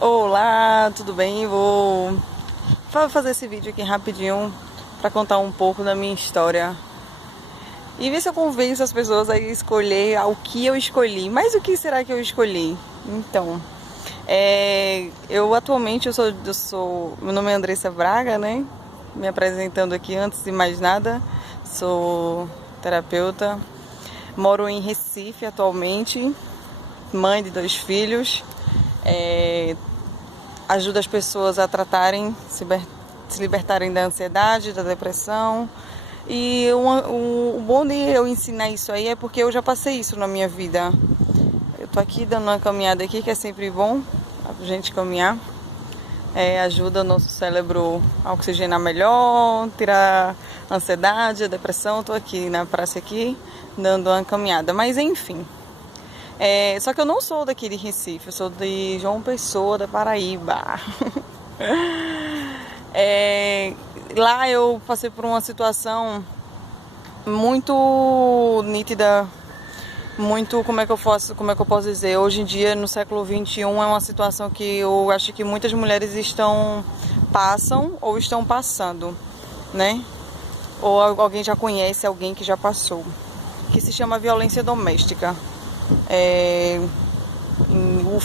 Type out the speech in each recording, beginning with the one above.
Olá, tudo bem? Vou fazer esse vídeo aqui rapidinho para contar um pouco da minha história e ver se eu convenço as pessoas a escolher o que eu escolhi. Mas o que será que eu escolhi? Então, eu atualmente meu nome é Andressa Braga, né? Me apresentando aqui antes de mais nada, sou terapeuta, moro em Recife atualmente, mãe de 2 filhos. Ajuda as pessoas a tratarem, se libertarem da ansiedade, da depressão. E o bom de eu ensinar isso aí é porque eu já passei isso na minha vida. Eu tô aqui dando uma caminhada aqui, que é sempre bom a gente caminhar. Ajuda o nosso cérebro a oxigenar melhor, tirar a ansiedade, a depressão. Tô aqui na praça aqui, dando uma caminhada. Mas enfim. Só que eu não sou daqui de Recife, eu sou de João Pessoa, da Paraíba. Lá eu passei por uma situação muito nítida, muito, como é que eu posso dizer, hoje em dia, no século XXI, é uma situação que eu acho que muitas mulheres passam ou estão passando, né? Ou alguém já conhece alguém que já passou, que se chama violência doméstica. O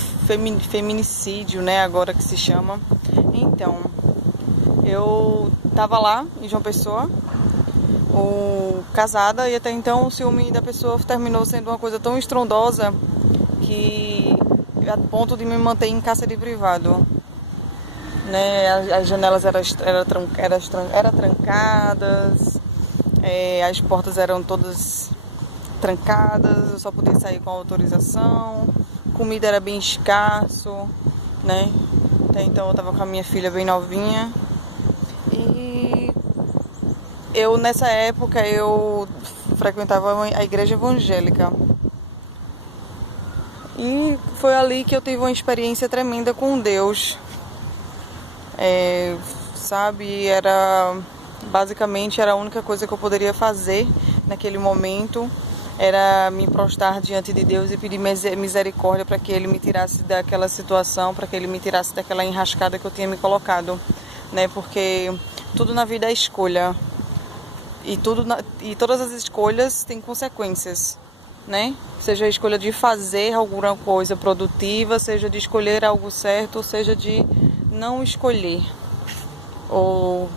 feminicídio, né, agora que se chama. Então, eu tava lá em João Pessoa, casada, e até então o ciúme da pessoa terminou sendo uma coisa tão estrondosa que a ponto de me manter em cárcere privado, né? As janelas eram trancadas, as portas eram todas trancadas, eu só podia sair com autorização, comida era bem escasso, né? Até então eu tava com a minha filha bem novinha. E nessa época eu frequentava a igreja evangélica. E foi ali que eu tive uma experiência tremenda com Deus. Sabe, basicamente era a única coisa que eu poderia fazer naquele momento. Era me prostrar diante de Deus e pedir misericórdia para que Ele me tirasse daquela situação, para que Ele me tirasse daquela enrascada que eu tinha me colocado, né? Porque tudo na vida é escolha e todas as escolhas têm consequências, né? Seja a escolha de fazer alguma coisa produtiva, seja de escolher algo certo, ou seja de não escolher ou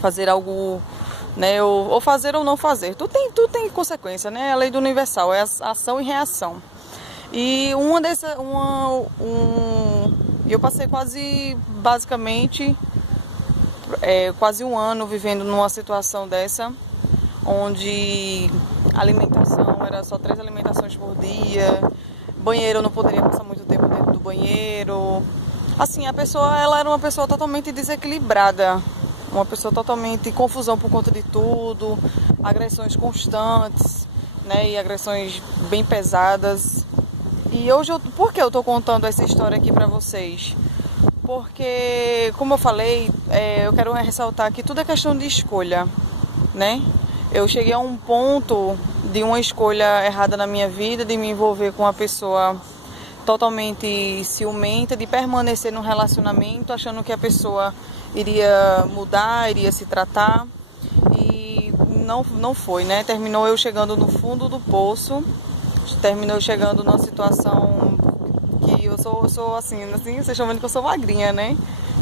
fazer algo, né, ou fazer ou não fazer. Tudo tem consequência, né? A lei do universal é ação e reação. E eu passei basicamente quase um ano vivendo numa situação dessa, onde a alimentação era só 3 alimentações por dia, banheiro eu não poderia passar muito tempo dentro do banheiro. Assim, ela era uma pessoa totalmente desequilibrada, uma pessoa totalmente confusão por conta de tudo, agressões constantes, né, e agressões bem pesadas. E hoje, por que eu tô contando essa história aqui pra vocês? Porque, como eu falei, eu quero ressaltar que tudo é questão de escolha, né? Eu cheguei a um ponto de uma escolha errada na minha vida, de me envolver com uma pessoa totalmente ciumenta, de permanecer num relacionamento achando que a pessoa iria mudar, iria se tratar, e não foi, né? Terminou eu chegando no fundo do poço, terminou eu chegando numa situação que eu sou assim, vocês estão vendo que eu sou magrinha, né?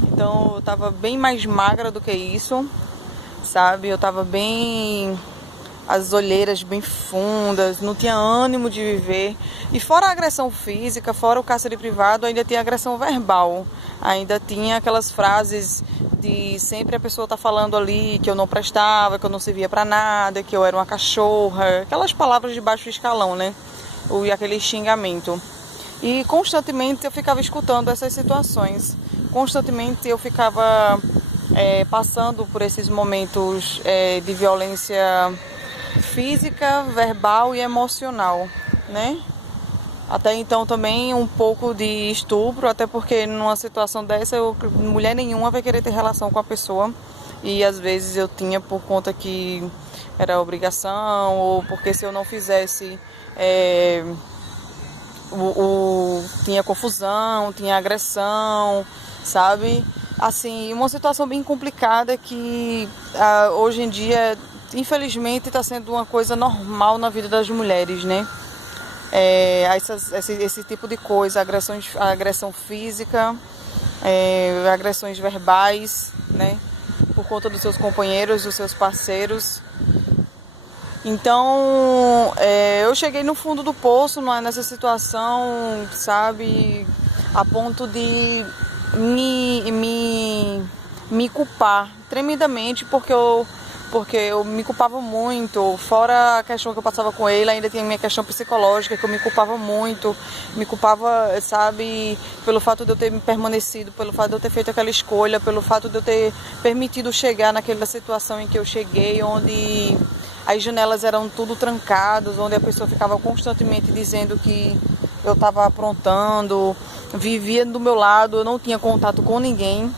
Então eu tava bem mais magra do que isso, sabe? Eu tava bem, as olheiras bem fundas, não tinha ânimo de viver. E fora a agressão física, fora o cárcere privado, ainda tinha agressão verbal. Ainda tinha aquelas frases de sempre a pessoa tá falando ali que eu não prestava, que eu não servia pra nada, que eu era uma cachorra. Aquelas palavras de baixo escalão, né? E aquele xingamento. E constantemente eu ficava escutando essas situações. Constantemente eu ficava passando por esses momentos de violência física, verbal e emocional, né? Até então também um pouco de estupro, até porque numa situação dessa mulher nenhuma vai querer ter relação com a pessoa, e às vezes eu tinha por conta que era obrigação, ou porque se eu não fizesse tinha confusão, tinha agressão, sabe? Assim, uma situação bem complicada que hoje em dia, infelizmente, está sendo uma coisa normal na vida das mulheres, né? Esse tipo de coisa, agressão física, agressões verbais, né? Por conta dos seus companheiros, dos seus parceiros. Então, eu cheguei no fundo do poço nessa situação, sabe? A ponto de me culpar tremendamente, porque eu me culpava muito. Fora a questão que eu passava com ele, ainda tinha a minha questão psicológica, que eu me culpava muito. Me culpava, sabe, pelo fato de eu ter permanecido, pelo fato de eu ter feito aquela escolha, pelo fato de eu ter permitido chegar naquela situação em que eu cheguei, onde as janelas eram tudo trancadas, onde a pessoa ficava constantemente dizendo que eu estava aprontando, vivia do meu lado, eu não tinha contato com ninguém,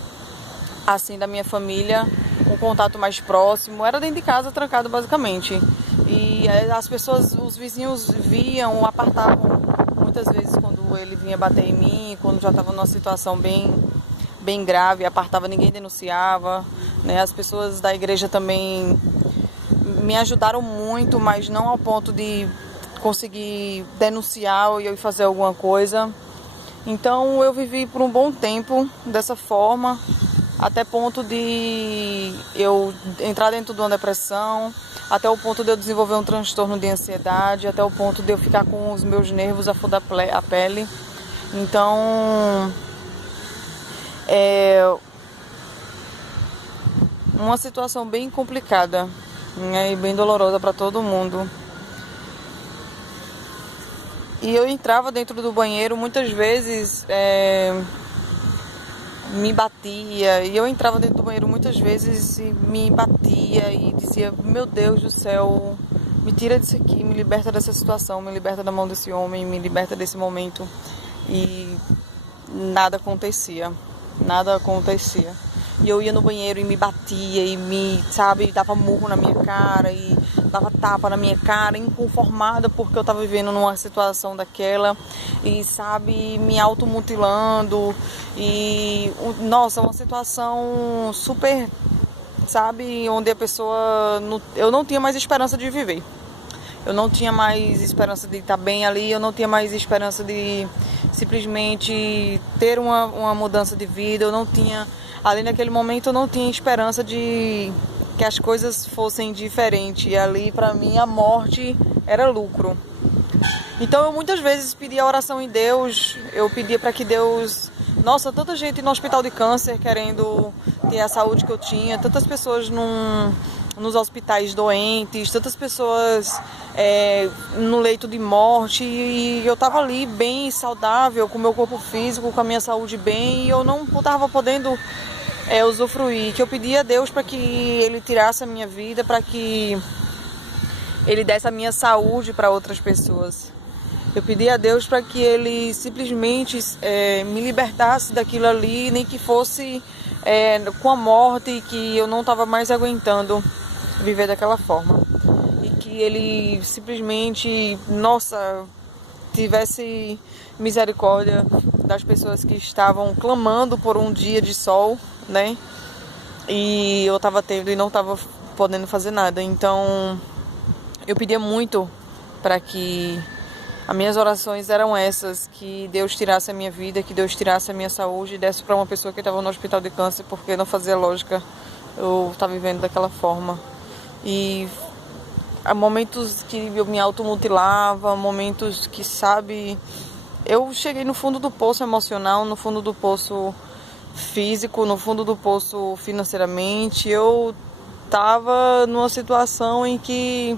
assim, da minha família, um contato mais próximo, era dentro de casa, trancado basicamente. E as pessoas, os vizinhos viam, apartavam muitas vezes quando ele vinha bater em mim, quando já estava numa situação bem grave, apartava, ninguém denunciava, né? As pessoas da igreja também me ajudaram muito, mas não ao ponto de conseguir denunciar e eu fazer alguma coisa. Então eu vivi por um bom tempo dessa forma, até ponto de eu entrar dentro de uma depressão, até o ponto de eu desenvolver um transtorno de ansiedade, até o ponto de eu ficar com os meus nervos a flor da pele. Então, é uma situação bem complicada, né, e bem dolorosa para todo mundo. E eu entrava dentro do banheiro, muitas vezes me batia, e eu entrava dentro do banheiro muitas vezes e me batia e dizia: meu Deus do céu, me tira disso aqui, me liberta dessa situação, me liberta da mão desse homem, me liberta desse momento. E nada acontecia. E eu ia no banheiro e me batia e dava murro na minha cara e dava tapa na minha cara, inconformada porque eu estava vivendo numa situação daquela e, me automutilando. E, nossa, uma situação super, onde a pessoa... Eu não tinha mais esperança de viver. Eu não tinha mais esperança de estar bem ali, eu não tinha mais esperança de simplesmente ter uma mudança de vida, eu não tinha, ali naquele momento eu não tinha esperança de que as coisas fossem diferentes, e ali para mim a morte era lucro. Então eu muitas vezes pedia oração em Deus, eu pedia para que Deus... Nossa, tanta gente no hospital de câncer querendo ter a saúde que eu tinha, tantas pessoas nos hospitais doentes, tantas pessoas no leito de morte, e eu estava ali bem saudável, com o meu corpo físico, com a minha saúde bem, e eu não estava podendo usufruir. Que eu pedia a Deus para que Ele tirasse a minha vida, para que Ele desse a minha saúde para outras pessoas. Eu pedi a Deus para que Ele simplesmente me libertasse daquilo ali, nem que fosse com a morte, que eu não estava mais aguentando viver daquela forma. E que Ele simplesmente, tivesse misericórdia das pessoas que estavam clamando por um dia de sol, né? E eu estava tendo e não estava podendo fazer nada. Então, eu pedia muito para que... As minhas orações eram essas, que Deus tirasse a minha vida, que Deus tirasse a minha saúde e desse para uma pessoa que estava no hospital de câncer, porque não fazia lógica eu estar vivendo daquela forma. E há momentos que eu me automutilava, momentos que, eu cheguei no fundo do poço emocional, no fundo do poço físico, no fundo do poço financeiramente. Eu estava numa situação em que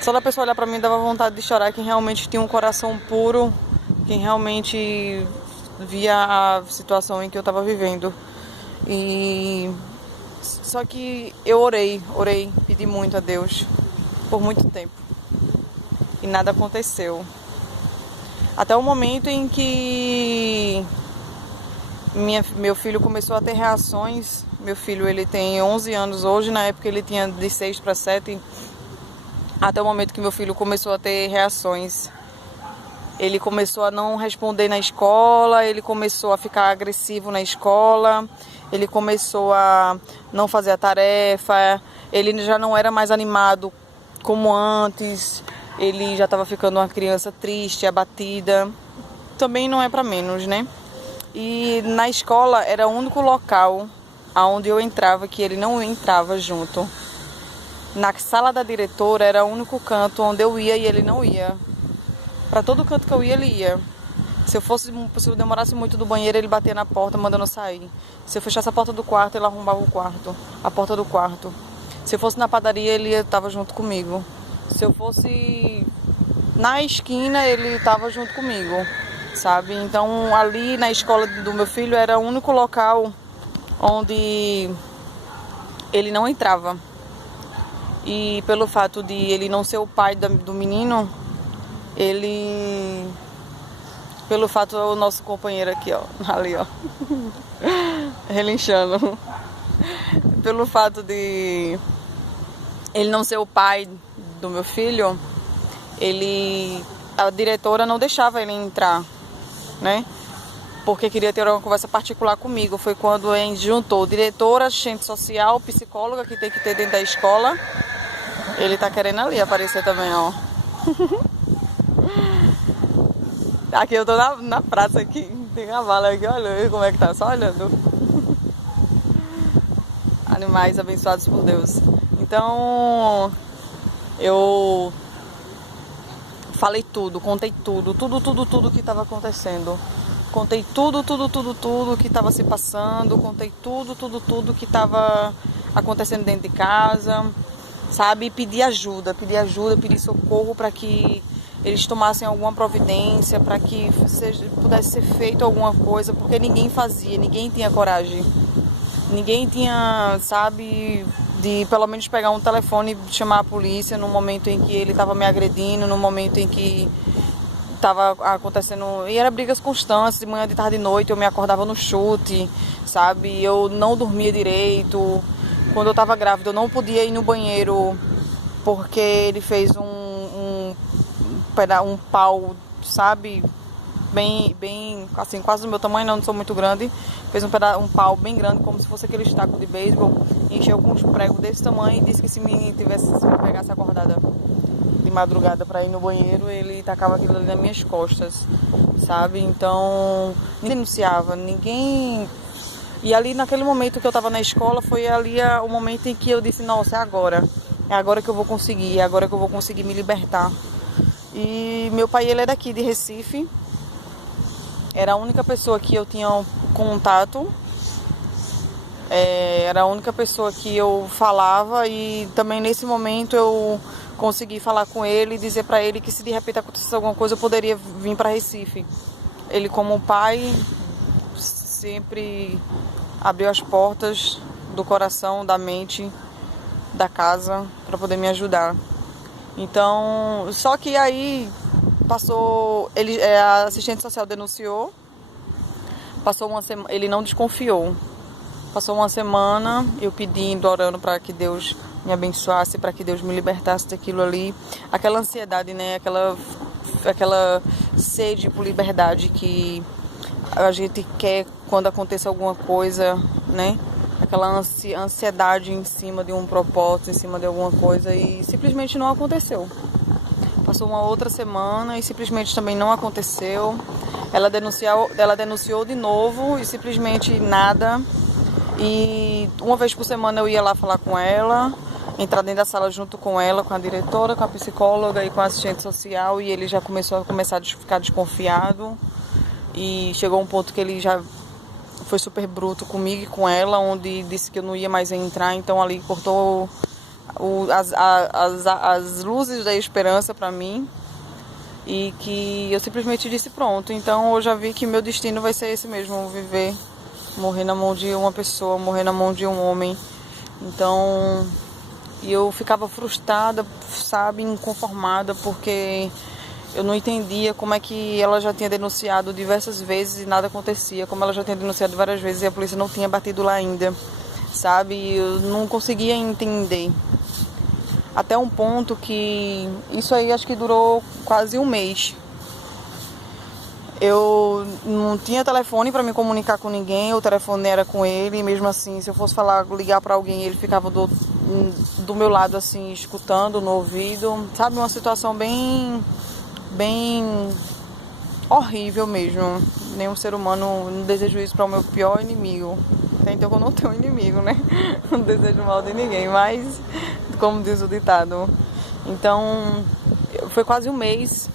só da pessoa olhar pra mim dava vontade de chorar, quem realmente tinha um coração puro, quem realmente via a situação em que eu estava vivendo. E só que eu orei, pedi muito a Deus por muito tempo e nada aconteceu. Até o momento em que meu filho começou a ter reações. Meu filho, ele tem 11 anos hoje, na época ele tinha de 6 para 7. Até o momento que meu filho começou a ter reações Ele começou a não responder na escola, ele começou a ficar agressivo na escola, ele começou a não fazer a tarefa, ele já não era mais animado como antes, ele já estava ficando uma criança triste, abatida. Também não é para menos, né? E na escola era o único local aonde eu entrava que ele não entrava junto. Na sala da diretora era o único canto onde eu ia e ele não ia. Para todo canto que eu ia, ele ia. Se eu demorasse muito do banheiro, ele batia na porta mandando eu sair. Se eu fechasse a porta do quarto, ele arrombava o quarto, a porta do quarto. Se eu fosse na padaria, ele estava junto comigo. Se eu fosse na esquina, ele estava junto comigo, sabe? Então, ali na escola do meu filho era o único local onde ele não entrava. E pelo fato de ele não ser o pai do menino, pelo fato o nosso companheiro aqui, ó, ali, ó, relinchando, pelo fato de ele não ser o pai do meu filho, a diretora não deixava ele entrar, né? Porque queria ter uma conversa particular comigo. Foi quando a gente juntou diretora, assistente social, psicóloga, que tem que ter dentro da escola. Ele tá querendo ali aparecer também, ó. Aqui eu tô na praça aqui. Tem cavalo aqui, olha como é que tá, só olhando. Animais abençoados por Deus. Então, eu falei tudo, contei tudo que estava acontecendo. Contei tudo que estava se passando, contei tudo que estava acontecendo dentro de casa, sabe? Pedi ajuda, pedi socorro para que eles tomassem alguma providência, para que pudesse ser feito alguma coisa, porque ninguém fazia, ninguém tinha coragem. Ninguém tinha, sabe, de pelo menos pegar um telefone e chamar a polícia no momento em que ele estava me agredindo, no momento em que estava acontecendo, e eram brigas constantes, de manhã, de tarde, de noite, eu me acordava no chute, sabe, eu não dormia direito, quando eu estava grávida eu não podia ir no banheiro, porque ele fez um pau, sabe, bem, assim, quase do meu tamanho, não sou muito grande, fez um pau bem grande, como se fosse aquele taco de beisebol, encheu com uns pregos desse tamanho e disse que se me pegasse acordada de madrugada para ir no banheiro, ele tacava aquilo ali nas minhas costas, sabe? Então, ninguém denunciava, ninguém... E ali naquele momento que eu estava na escola, foi ali o momento em que eu disse, nossa, é agora que eu vou conseguir, é agora que eu vou conseguir me libertar. E meu pai, ele é daqui de Recife, era a única pessoa que eu tinha contato, era a única pessoa que eu falava, e também nesse momento eu consegui falar com ele e dizer para ele que se de repente acontecesse alguma coisa eu poderia vir para Recife. Ele, como pai, sempre abriu as portas do coração, da mente, da casa para poder me ajudar. Então, só que aí passou, a assistente social denunciou, passou uma semana, ele não desconfiou. Passou uma semana, eu pedindo, orando para que Deus me abençoasse, para que Deus me libertasse daquilo ali. Aquela ansiedade, né? Aquela sede por liberdade que a gente quer quando aconteça alguma coisa, né? Aquela ansiedade em cima de um propósito, em cima de alguma coisa, e simplesmente não aconteceu. Passou uma outra semana e simplesmente também não aconteceu. Ela denunciou de novo e simplesmente nada. E uma vez por semana eu ia lá falar com ela, entrar dentro da sala junto com ela, com a diretora, com a psicóloga e com a assistente social, e ele já começou a ficar desconfiado, e chegou um ponto que ele já foi super bruto comigo e com ela, onde disse que eu não ia mais entrar, então ali cortou as luzes da esperança para mim, e que eu simplesmente disse pronto. Então eu já vi que meu destino vai ser esse mesmo, morrer na mão de uma pessoa, morrer na mão de um homem. Então, eu ficava frustrada, sabe, inconformada, porque eu não entendia como é que ela já tinha denunciado diversas vezes e nada acontecia, como ela já tinha denunciado várias vezes e a polícia não tinha batido lá ainda, sabe, eu não conseguia entender. Até um ponto que, isso aí acho que durou quase um mês. Eu não tinha telefone para me comunicar com ninguém, o telefone era com ele, e mesmo assim, se eu fosse ligar para alguém, ele ficava do meu lado, assim, escutando no ouvido, sabe? Uma situação bem horrível mesmo. Nenhum ser humano, não desejo isso para o meu pior inimigo. Então eu não tenho inimigo, né? Não desejo mal de ninguém, mas, como diz o ditado. Então, foi quase um mês.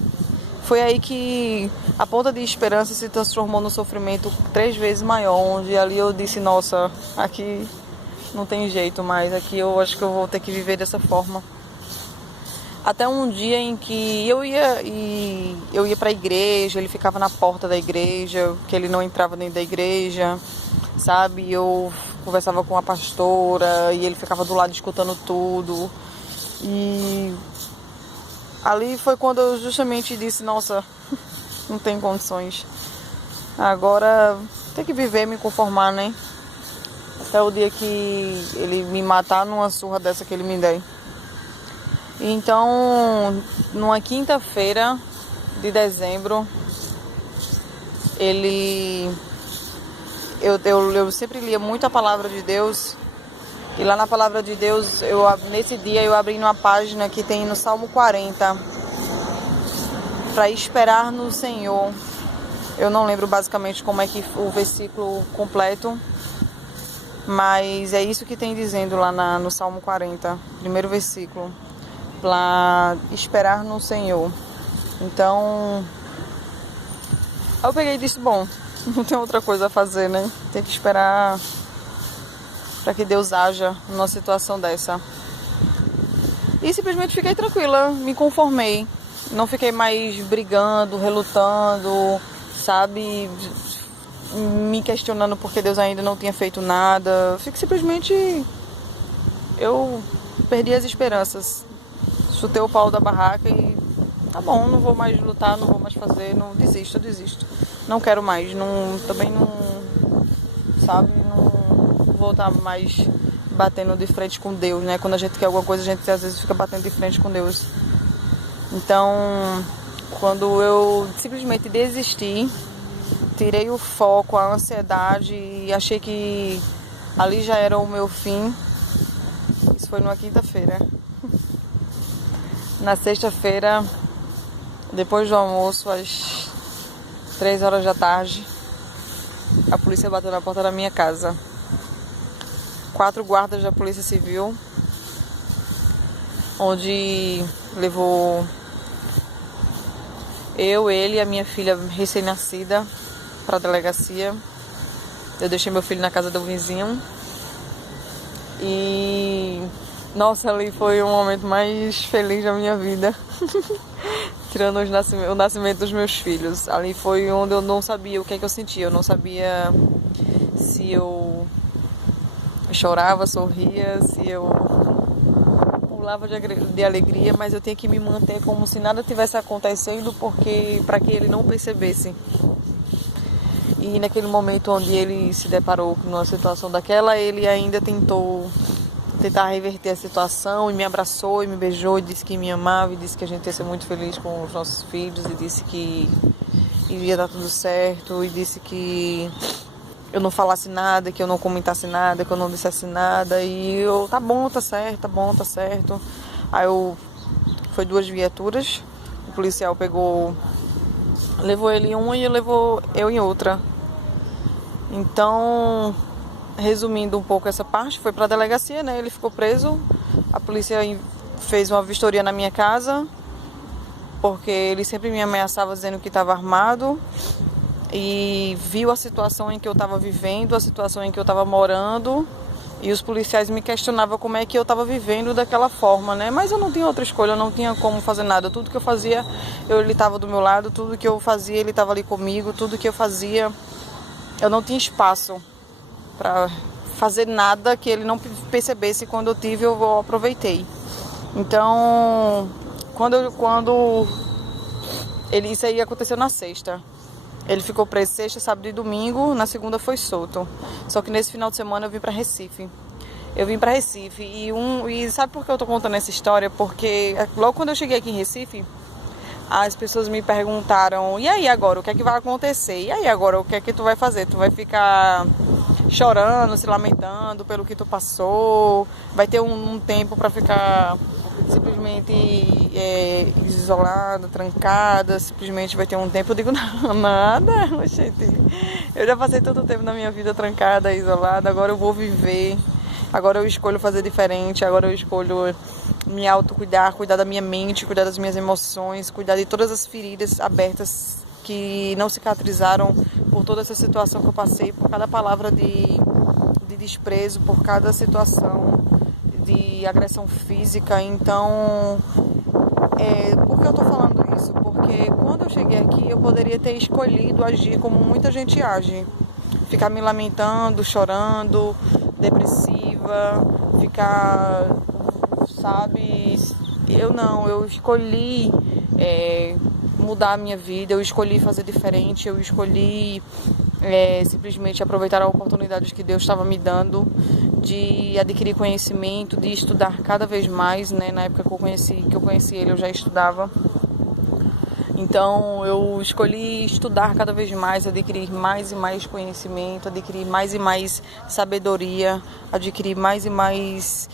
Foi aí que a ponta de esperança se transformou no sofrimento 3 vezes maior, onde ali eu disse, nossa, aqui não tem jeito mais, aqui eu acho que eu vou ter que viver dessa forma. Até um dia em que eu ia para a igreja, ele ficava na porta da igreja, que ele não entrava dentro da igreja, sabe? Eu conversava com a pastora e ele ficava do lado escutando tudo. E ali foi quando eu justamente disse, nossa, não tem condições. Agora tem que viver, me conformar, né? Até o dia que ele me matar numa surra dessa que ele me der. Então, numa quinta-feira de dezembro, eu sempre lia muito a palavra de Deus. E lá na palavra de Deus, nesse dia eu abri numa página que tem no Salmo 40, para esperar no Senhor. Eu não lembro basicamente como é que o versículo completo, mas é isso que tem dizendo lá no Salmo 40, primeiro versículo, para esperar no Senhor. Então, eu peguei e disse, bom, não tem outra coisa a fazer, né? Tem que esperar para que Deus haja numa situação dessa. E simplesmente fiquei tranquila, me conformei. Não fiquei mais brigando, relutando, sabe? Me questionando porque Deus ainda não tinha feito nada. Simplesmente eu perdi as esperanças. Chutei o pau da barraca e tá bom, não vou mais lutar, não vou mais fazer, não desisto, eu desisto. Não quero mais, também não, sabe, não vou estar mais batendo de frente com Deus, né? Quando a gente quer alguma coisa, a gente às vezes fica batendo de frente com Deus. Então, quando eu simplesmente desisti, tirei o foco, a ansiedade e achei que ali já era o meu fim, isso foi numa quinta-feira. Na sexta-feira, depois do almoço, às 3 horas da tarde, a polícia bateu na porta da minha casa. 4 guardas da Polícia Civil, onde levou ele e a minha filha recém-nascida para a delegacia. Eu deixei meu filho na casa do vizinho. E nossa, ali foi o momento mais feliz da minha vida. Tirando o nascimento dos meus filhos. Ali foi onde eu não sabia o que é que eu sentia. Eu não sabia se eu chorava, sorria, se eu pulava de alegria, mas eu tinha que me manter como se nada tivesse acontecendo, porque para que ele não percebesse. E naquele momento onde ele se deparou com uma situação daquela, ele ainda tentar reverter a situação, e me abraçou e me beijou e disse que me amava, e disse que a gente ia ser muito feliz com os nossos filhos, e disse que iria dar tudo certo, e disse que eu não falasse nada, que eu não comentasse nada, que eu não dissesse nada. E eu, tá bom, tá certo, tá bom, tá certo. Aí foi 2 viaturas, o policial levou ele em uma e levou eu em outra. Então, resumindo um pouco essa parte, foi pra delegacia, né? Ele ficou preso, a polícia fez uma vistoria na minha casa, porque ele sempre me ameaçava dizendo que estava armado. E viu a situação em que eu estava vivendo, a situação em que eu estava morando, e os policiais me questionavam como é que eu estava vivendo daquela forma, né? Mas eu não tinha outra escolha, eu não tinha como fazer nada. Tudo que eu fazia, ele estava do meu lado, tudo que eu fazia, ele estava ali comigo, tudo que eu fazia, eu não tinha espaço para fazer nada que ele não percebesse. Quando eu tive, eu aproveitei. Então, isso aí aconteceu na sexta. Ele ficou preso sexta, sábado e domingo, na segunda foi solto. Só que nesse final de semana eu vim para Recife. E sabe por que eu tô contando essa história? Porque logo quando eu cheguei aqui em Recife, as pessoas me perguntaram: e aí agora, o que é que vai acontecer? E aí agora, o que é que tu vai fazer? Tu vai ficar chorando, se lamentando pelo que tu passou? Vai ter um tempo para ficar simplesmente isolada, trancada? Simplesmente vai ter um tempo? Eu digo: não, nada, gente. Eu já passei todo o tempo da minha vida trancada, isolada. Agora eu vou viver. Agora eu escolho fazer diferente. Agora eu escolho me autocuidar, cuidar da minha mente, cuidar das minhas emoções, cuidar de todas as feridas abertas que não cicatrizaram por toda essa situação que eu passei, por cada palavra de desprezo, por cada situação de agressão física. Então, por que eu tô falando isso? Porque quando eu cheguei aqui, eu poderia ter escolhido agir como muita gente age. Ficar me lamentando, chorando, depressiva, ficar, sabe? Eu escolhi mudar a minha vida, eu escolhi fazer diferente, eu escolhi simplesmente aproveitar a oportunidade que Deus estava me dando de adquirir conhecimento, de estudar cada vez mais, né? Na época que eu conheci ele, eu já estudava. Então eu escolhi estudar cada vez mais, adquirir mais e mais conhecimento, adquirir mais e mais sabedoria, adquirir mais e mais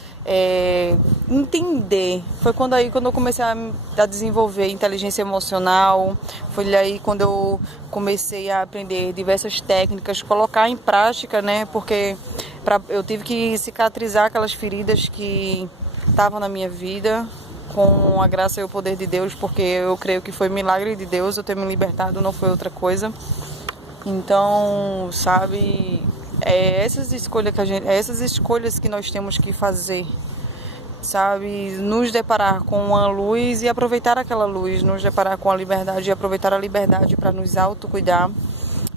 entender. Foi quando eu comecei a desenvolver inteligência emocional, foi aí quando eu comecei a aprender diversas técnicas, colocar em prática, né? Porque eu tive que cicatrizar aquelas feridas que estavam na minha vida, com a graça e o poder de Deus, porque eu creio que foi milagre de Deus eu ter me libertado, não foi outra coisa. Então, sabe, essas escolhas que nós temos que fazer, sabe, nos deparar com a luz e aproveitar aquela luz, nos deparar com a liberdade e aproveitar a liberdade para nos autocuidar.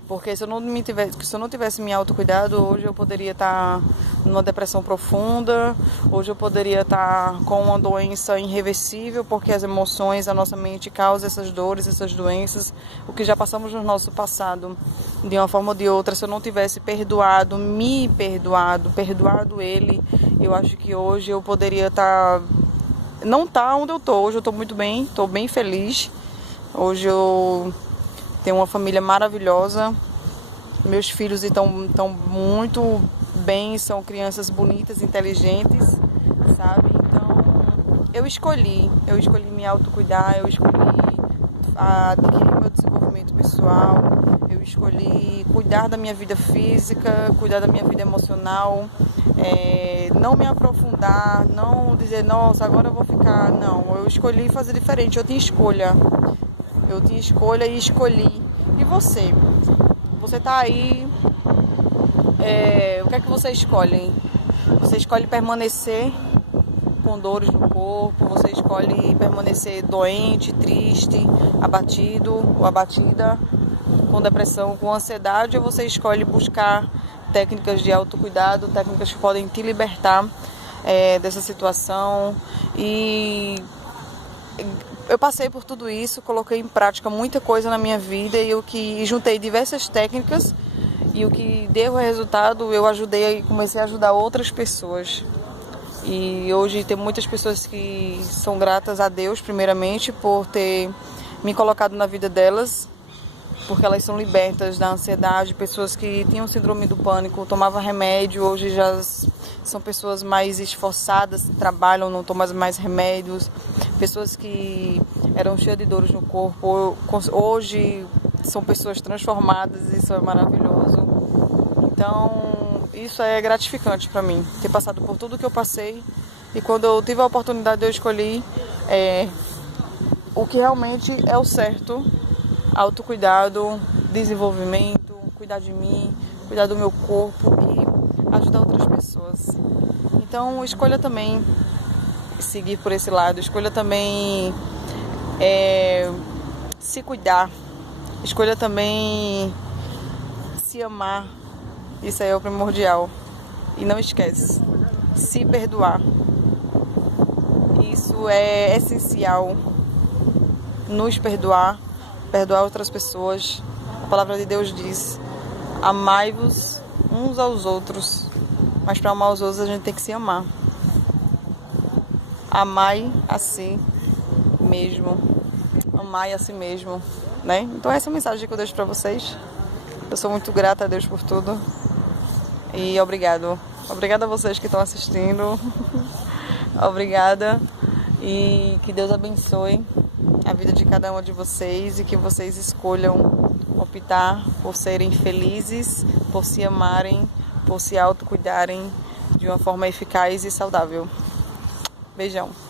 Porque se eu não tivesse me autocuidado, hoje eu poderia estar numa depressão profunda, hoje eu poderia estar com uma doença irreversível, porque as emoções, a nossa mente causa essas dores, essas doenças, o que já passamos no nosso passado, de uma forma ou de outra. Se eu não tivesse perdoado ele, eu acho que hoje eu poderia não estar onde eu estou. Hoje eu estou muito bem, estou bem feliz. Hoje eu tenho uma família maravilhosa, meus filhos estão muito bem, são crianças bonitas, inteligentes, sabe? Então, eu escolhi me autocuidar, eu escolhi adquirir meu desenvolvimento pessoal, eu escolhi cuidar da minha vida física, cuidar da minha vida emocional, não me aprofundar, não dizer, nossa, agora eu vou ficar, não, eu escolhi fazer diferente, eu tinha escolha e escolhi. E você? Você tá aí, o que é que você escolhe? Você escolhe permanecer com dores no corpo, você escolhe permanecer doente, triste, abatido ou abatida, com depressão, com ansiedade, ou você escolhe buscar técnicas de autocuidado, técnicas que podem te libertar dessa situação. E eu passei por tudo isso, coloquei em prática muita coisa na minha vida e juntei diversas técnicas, e o que deu resultado, eu comecei a ajudar outras pessoas. E hoje tem muitas pessoas que são gratas a Deus, primeiramente, por ter me colocado na vida delas, porque elas são libertas da ansiedade. Pessoas que tinham síndrome do pânico, tomavam remédio, hoje já são pessoas mais esforçadas, trabalham, não tomam mais remédios. Pessoas que eram cheias de dores no corpo, hoje são pessoas transformadas, isso é maravilhoso. Então, isso é gratificante para mim, ter passado por tudo que eu passei. E quando eu tive a oportunidade, eu escolhi o que realmente é o certo: autocuidado, desenvolvimento, cuidar de mim, cuidar do meu corpo e ajudar outras pessoas. Então, escolha também seguir por esse lado, escolha também se cuidar, escolha também se amar. Isso aí é o primordial. E não esquece, se perdoar. Isso é essencial, nos perdoar outras pessoas. A palavra de Deus diz: amai-vos uns aos outros. Mas para amar os outros a gente tem que se amar. Amai a si mesmo. amar a si mesmo, né? Então essa é a mensagem que eu deixo para vocês. Eu sou muito grata a Deus por tudo. E obrigado. Obrigada a vocês que estão assistindo. Obrigada. E que Deus abençoe a vida de cada uma de vocês e que vocês escolham optar por serem felizes, por se amarem, por se autocuidarem de uma forma eficaz e saudável. Beijão.